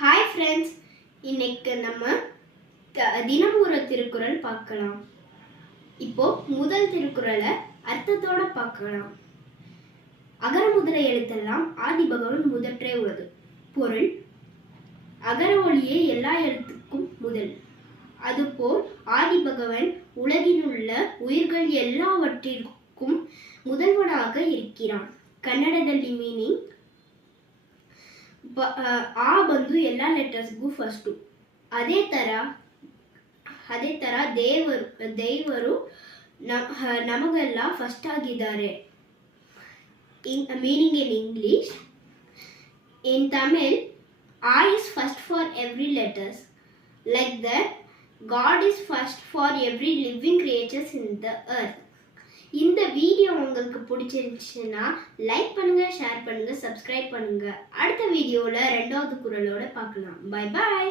Hi friends, இன்னைக்கு நம்ம தினம் ஒரு திருக்குறள் பார்க்கலாம். இப்போ முதல் திருக்குறளை அர்த்தத்தோட பார்க்கலாம். அகர முதல எழுத்தெல்லாம் ஆதி பகவன் முதற்றே உள்ளது. பொருள்: அகர ஒலியே எல்லா எழுத்துக்கும் முதல். அதுபோல் ஆதி பகவன் உலகில் உள்ள உயிர்கள் எல்லாவற்றிற்கும் முதல்வனாக இருக்கிறான். ಕನ್ನಡದಲ್ಲಿ ಮೀನಿಂಗ್ ಆ ಬಂದು ಎಲ್ಲ ಲೆಟರ್ಸ್ಗೂ ಫಸ್ಟು. ಅದೇ ಥರ ದೇವರು ನಮಗೆಲ್ಲ ಫಸ್ಟ್ ಆಗಿದ್ದಾರೆ. ಮೀನಿಂಗ್ ಇನ್ ಇಂಗ್ಲಿಷ್: ಇನ್ ತಮಿಳ್, ಆ is first for every letters. Like that God is first for every living creatures in the earth. இந்த வீடியோ உங்களுக்கு பிடிச்சிருந்துச்சுன்னா லைக் பண்ணுங்க, ஷேர் பண்ணுங்க, சப்ஸ்கிரைப் பண்ணுங்க. அடுத்த வீடியோவில் 2வது குறளோட பார்க்கலாம். Bye bye.